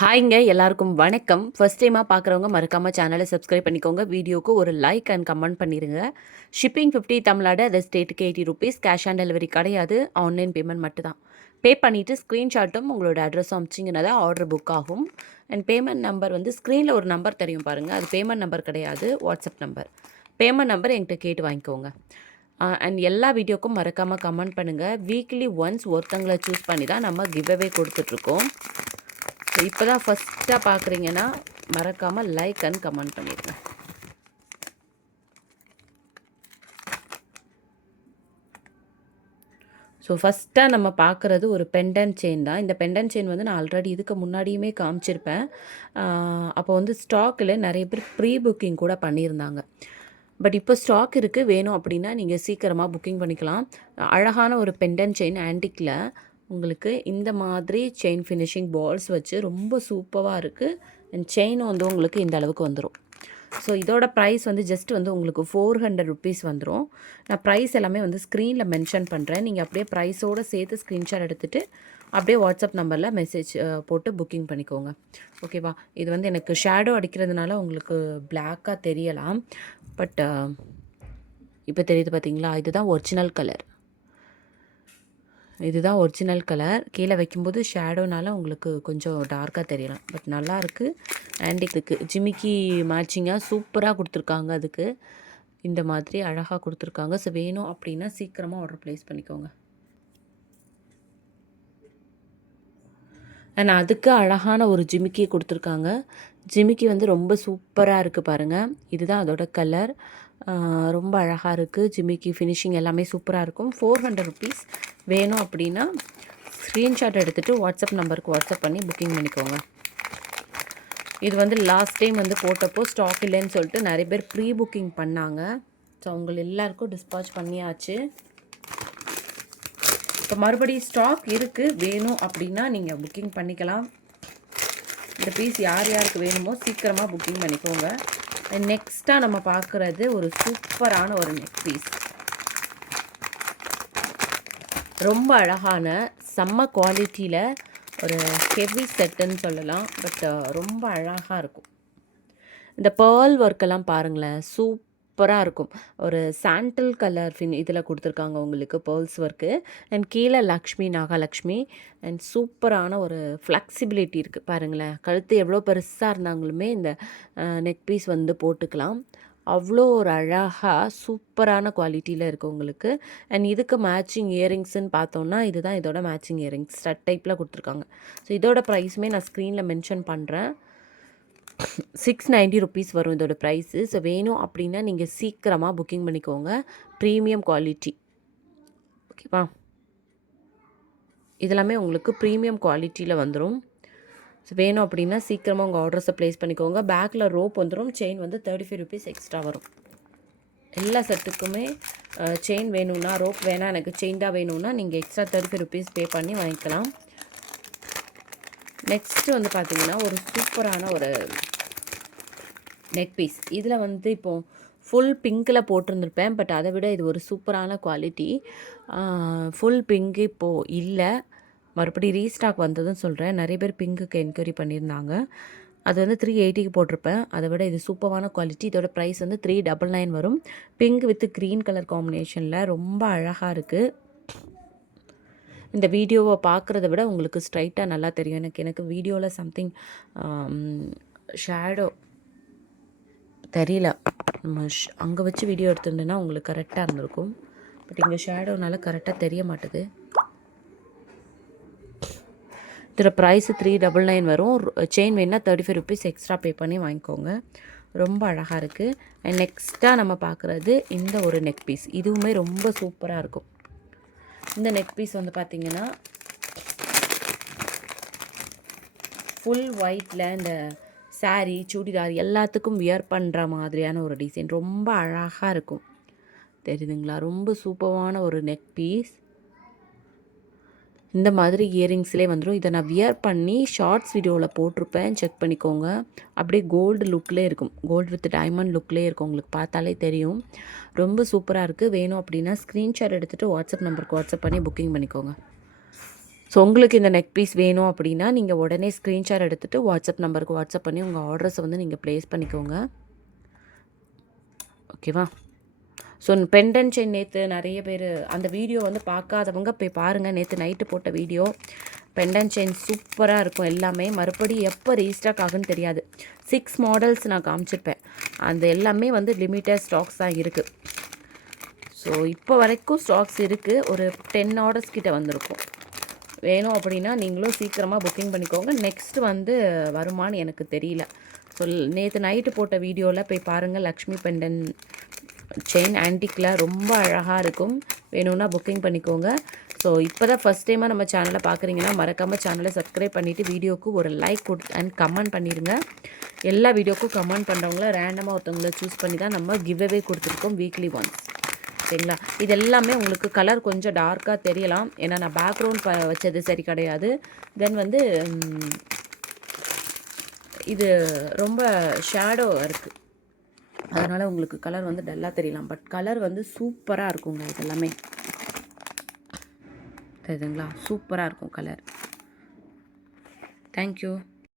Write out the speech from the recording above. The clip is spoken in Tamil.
ஹாய்ங்க எல்லாருக்கும் வணக்கம். ஃபர்ஸ்ட் டைமாக பார்க்குறவங்க மறக்காமல் சேனலை சப்ஸ்கிரைப் பண்ணிக்கோங்க. வீடியோக்கு ஒரு லைக் அண்ட் கமெண்ட் பண்ணிடுங்க. ஷிப்பிங் 50 தமிழ்நாடு, அது ஸ்டேட்டுக்கு 80 ருபீஸ். கேஷ் ஆன் டெலிவரி கிடையாது, ஆன்லைன் பேமெண்ட் மட்டும் தான். பே பண்ணிவிட்டு ஸ்க்ரீன்ஷாட்டும் உங்களோட அட்ரஸும் அமிச்சிங்கன்னா தான் ஆர்டர் புக் ஆகும். அண்ட் பேமெண்ட் நம்பர் வந்து ஸ்க்ரீனில் ஒரு நம்பர் தெரியும் பாருங்கள், அது பேமெண்ட் நம்பர் கிடையாது, வாட்ஸ்அப் நம்பர். பேமெண்ட் நம்பர் என்கிட்ட கேட்டு வாங்கிக்கோங்க. அண்ட் எல்லா வீடியோக்கும் மறக்காமல் கமெண்ட் பண்ணுங்கள். வீக்லி ஒன்ஸ் ஒருத்தங்களை சூஸ் பண்ணி தான் நம்ம கிவ்அவே கொடுத்துட்ருக்கோம். ஸோ இப்போ தான் ஃபஸ்ட்டாக பார்க்குறீங்கன்னா மறக்காமல் லைக் அண்ட் கமெண்ட் பண்ணிடுங்க. ஸோ ஃபஸ்ட்டாக நம்ம பார்க்குறது ஒரு பெண்டன் செயின் தான். இந்த பெண்டன் செயின் வந்து நான் ஆல்ரெடி இதுக்கு முன்னாடியுமே காமிச்சிருப்பேன். அப்போ வந்து ஸ்டாக்கில் நிறைய பேர் ப்ரீ புக்கிங் கூட பண்ணியிருந்தாங்க. பட் இப்போ ஸ்டாக் இருக்குது, வேணும் அப்படின்னா நீங்கள் சீக்கிரமாக புக்கிங் பண்ணிக்கலாம். அழகான ஒரு பெண்டன் செயின் ஆன்டிக்கில் உங்களுக்கு இந்த மாதிரி செயின் ஃபினிஷிங் பால்ஸ் வச்சு ரொம்ப சூப்பராக இருக்குது. அண்ட் செயினும் வந்து உங்களுக்கு இந்த அளவுக்கு வந்துடும். ஸோ இதோட ப்ரைஸ் வந்து ஜஸ்ட் வந்து உங்களுக்கு 400 ருபீஸ் வந்துடும். நான் ப்ரைஸ் எல்லாமே வந்து ஸ்க்ரீனில் மென்ஷன் பண்ணுறேன். நீங்கள் அப்படியே ப்ரைஸோடு சேர்த்து ஸ்க்ரீன்ஷாட் எடுத்துகிட்டு அப்படியே வாட்ஸ்அப் நம்பரில் மெசேஜ் போட்டு புக்கிங் பண்ணிக்கோங்க. ஓகேவா? இது வந்து எனக்கு ஷேடோ அடிக்கிறதுனால உங்களுக்கு பிளாக்காக தெரியலாம். பட் இப்போ தெரியுது பார்த்தீங்களா? இதுதான் ஒரிஜினல் கலர். இதுதான் ஒரிஜினல் கலர். கீழே வைக்கும்போது ஷேடோனால உங்களுக்கு கொஞ்சம் டார்க்காக தெரியலாம். பட் நல்லாயிருக்கு. ஆன்டிக்கு ஜிமிக்கி மேட்சிங்காக சூப்பராக கொடுத்துருக்காங்க. அதுக்கு இந்த மாதிரி அழகாக கொடுத்துருக்காங்க. ஸோ வேணும் அப்படின்னா சீக்கிரமாக ஆர்டர் ப்ளேஸ் பண்ணிக்கோங்க. அண்ட் அதுக்கு அழகான ஒரு ஜிமிக்கி கொடுத்துருக்காங்க. ஜிமிக்கி வந்து ரொம்ப சூப்பராக இருக்குது பாருங்கள். இதுதான் அதோட கலர். ரொம்ப அழகாக இருக்குது. ஜிமிக்கி ஃபினிஷிங் எல்லாமே சூப்பராக இருக்கும். 400 ருபீஸ். வேணும் அப்படின்னா ஸ்க்ரீன்ஷாட் எடுத்துகிட்டு வாட்ஸ்அப் நம்பருக்கு வாட்ஸ்அப் பண்ணி புக்கிங் பண்ணிக்கோங்க. இது வந்து லாஸ்ட் டைம் வந்து போட்டப்போ ஸ்டாக் இல்லைன்னு சொல்லிட்டு நிறைய பேர் ப்ரீ புக்கிங் பண்ணாங்க. ஸோ அவங்க எல்லாருக்கும் டிஸ்பாச் பண்ணியாச்சு. இப்போ மறுபடியும் ஸ்டாக் இருக்குது, வேணும் அப்படின்னா நீங்கள் புக்கிங் பண்ணிக்கலாம். இந்த பீஸ் யார் யாருக்கு வேணுமோ சீக்கிரமாக புக்கிங் பண்ணிக்கோங்க. நெக்ஸ்ட்டாக நம்ம பார்க்குறது ஒரு சூப்பரான ஒரு நெக் பீஸ். ரொம்ப அழகான செம்ம குவாலிட்டியில் ஒரு ஹெவி செட்டுன்னு சொல்லலாம். பட் ரொம்ப அழகாக இருக்கும். இந்த பேர்ல் ஒர்க்கெல்லாம் பாருங்களேன், சூப்பராக இருக்கும். ஒரு சாண்டில் கலர் இதில் கொடுத்துருக்காங்க உங்களுக்கு பேர்ல்ஸ் ஒர்க்கு. அண்ட் கீழே லக்ஷ்மி, நாகலக்ஷ்மி. அண்ட் சூப்பரான ஒரு ஃப்ளெக்சிபிலிட்டி இருக்குது பாருங்களேன். கழுத்து எவ்வளோ பெருசாக இருந்தாங்களுமே இந்த நெக் பீஸ் வந்து போட்டுக்கலாம். அவ்வளோ ஒரு அழகாக சூப்பரான குவாலிட்டியில் இருக்குது உங்களுக்கு. அண்ட் இதுக்கு மேட்சிங் இயரிங்ஸ்ன்னு பார்த்தோன்னா இதுதான் இதோட மேட்சிங் இயரிங்ஸ். ஸ்டட் டைப்பில் கொடுத்துருக்காங்க. ஸோ இதோட ப்ரைஸுமே நான் ஸ்க்ரீனில் மென்ஷன் பண்ணுறேன். 690 ருபீஸ் வரும் இதோட ப்ரைஸு. ஸோ வேணும் அப்படின்னா நீங்கள் சீக்கிரமாக புக்கிங் பண்ணிக்கோங்க. Premium quality. ஓகேவா? இதெல்லாமே உங்களுக்கு ப்ரீமியம் குவாலிட்டியில் வந்துடும். ஸோ வேணும் அப்படின்னா சீக்கிரமாக உங்கள் ஆர்டர்ஸை ப்ளேஸ் பண்ணிக்கோங்க. பேக்கில் ரோப் வந்துடும். செயின் வந்து 35 ருபீஸ் எக்ஸ்ட்ரா வரும். எல்லா செட்டுக்குமே செயின் வேணும்னா, ரோப் வேணாம் எனக்கு செயின் தான் வேணும்னா நீங்கள் எக்ஸ்ட்ரா 35 ருபீஸ் பே பண்ணி வாங்கிக்கலாம். நெக்ஸ்ட்டு வந்து பார்த்திங்கன்னா ஒரு சூப்பரான ஒரு நெக் பீஸ். இதில் வந்து இப்போது ஃபுல் பிங்க்கில் போட்டிருந்துருப்பேன். பட் அதை விட இது ஒரு சூப்பரான குவாலிட்டி. ஃபுல் பிங்க்கு இப்போது இல்லை, மறுபடியும் ரீஸ்டாக் வந்ததுன்னு சொல்கிறேன். நிறைய பேர் பிங்க்குக்கு என்கொயரி பண்ணியிருந்தாங்க. அது வந்து 380க்கு போட்டிருப்பேன். அதை விட இது சூப்பரான குவாலிட்டி. இதோட ப்ரைஸ் வந்து 399 வரும். பிங்க் வித் க்ரீன் கலர் காம்பினேஷனில் ரொம்ப அழகாக இருக்குது. இந்த வீடியோவை பார்க்குறத விட உங்களுக்கு ஸ்ட்ரைட்டாக நல்லா தெரியும். எனக்கு வீடியோவில் சம்திங் ஷேடோ தெரியல. நம்ம அங்கே வச்சு வீடியோ எடுத்துருந்தேன்னா உங்களுக்கு கரெக்டாக இருந்திருக்கும். பட் இங்கே ஷேடோனால கரெக்டாக தெரிய மாட்டுது. இதோட ப்ரைஸு 399 வரும். செயின் வேணுன்னா 35 ருபீஸ் எக்ஸ்ட்ரா பே பண்ணி வாங்கிக்கோங்க. ரொம்ப அழகாக இருக்குது. அண்ட் நெக்ஸ்ட்டாக நம்ம பார்க்குறது இந்த ஒரு நெக் பீஸ். இதுவுமே ரொம்ப சூப்பராக இருக்கும். இந்த நெக் பீஸ் வந்து பார்த்திங்கன்னா ஃபுல் ஒயிட்டில் இந்த சாரீ, சுடிதார் எல்லாத்துக்கும் வியர் பண்ணுற மாதிரியான ஒரு டிசைன். ரொம்ப அழகாக இருக்கும். தெரியுதுங்களா? ரொம்ப சூப்பரான ஒரு நெக் பீஸ். இந்த மாதிரி இயரிங்ஸ்லேயே வந்துடும். இதை நான் வியர் பண்ணி ஷார்ட்ஸ் வீடியோவில் போட்டிருப்பேன், செக் பண்ணிக்கோங்க. அப்படியே கோல்டு லுக்லேயே இருக்கும். கோல்டு வித் டைமண்ட் லுக்லேயே இருக்கும். உங்களுக்கு பார்த்தாலே தெரியும். ரொம்ப சூப்பராக இருக்குது. வேணும் அப்படின்னா ஸ்க்ரீன்ஷாட் எடுத்துகிட்டு வாட்ஸ்அப் நம்பருக்கு வாட்ஸ்அப் பண்ணி புக்கிங் பண்ணிக்கோங்க. ஸோ உங்களுக்கு இந்த நெக் பீஸ் வேணும் அப்படின்னா நீங்கள் உடனே ஸ்க்ரீன்ஷாட் எடுத்துகிட்டு வாட்ஸ்அப் நம்பருக்கு வாட்ஸ்அப் பண்ணி உங்கள் ஆர்டர்ஸை வந்து நீங்கள் ப்ளேஸ் பண்ணிக்கோங்க. ஓகேவா? ஸோ பெண்டன் செயின் நேற்று நிறைய பேர் அந்த வீடியோ வந்து பார்க்காதவங்க போய் பாருங்கள். நேற்று நைட்டு போட்ட வீடியோ பெண்டன் செயின் சூப்பராக இருக்கும். எல்லாமே மறுபடியும் எப்போ ரீஸ்டாக் ஆகுன்னு தெரியாது. 6 மாடல்ஸ் நான் காமிச்சிருப்பேன். அந்த எல்லாமே வந்து லிமிட்டட் ஸ்டாக்ஸ் தான் இருக்குது. ஸோ இப்போ வரைக்கும் ஸ்டாக்ஸ் இருக்குது. ஒரு 10 ஆர்டர்ஸ் கிட்ட வந்திருக்கும். வேணும் அப்படின்னா நீங்களும் சீக்கிரமாக புக்கிங் பண்ணிக்கோங்க. நெக்ஸ்ட்டு வந்து வருமானு எனக்கு தெரியல. ஸோ நேற்று நைட்டு போட்ட வீடியோவில் போய் பாருங்கள். லக்ஷ்மி பெண்டன் செயின் ஆன்டிக்கில் ரொம்ப அழகாக இருக்கும். வேணும்னா புக்கிங் பண்ணிக்கோங்க. ஸோ இப்போ தான் ஃபஸ்ட் டைமாக நம்ம சேனலை பார்க்குறீங்கன்னா மறக்காமல் சேனலை சப்ஸ்கிரைப் பண்ணிவிட்டு வீடியோவுக்கு ஒரு லைக் அண்ட் கமெண்ட் பண்ணிடுங்க. எல்லா வீடியோக்கும் கமெண்ட் பண்ணுறவங்கள ரேண்டமாக ஒருத்தவங்கள சூஸ் பண்ணி தான் நம்ம கிவ் அவே கொடுத்துருக்கோம் வீக்லி ஒன்ஸ். சரிங்களா? இது எல்லாமே உங்களுக்கு கலர் கொஞ்சம் டார்க்காக தெரியலாம். ஏன்னா நான் பேக்ரவுண்ட் வச்சது சரி கிடையாது. தென் வந்து இது ரொம்ப ஷேடோ இருக்குது. அதனால் உங்களுக்கு கலர் வந்து டல்லாக தெரியலாம். பட் கலர் வந்து சூப்பராக இருக்குங்க. இது எல்லாமே தெரியுதுங்களா? சூப்பராக இருக்கும் கலர். தேங்க்யூ.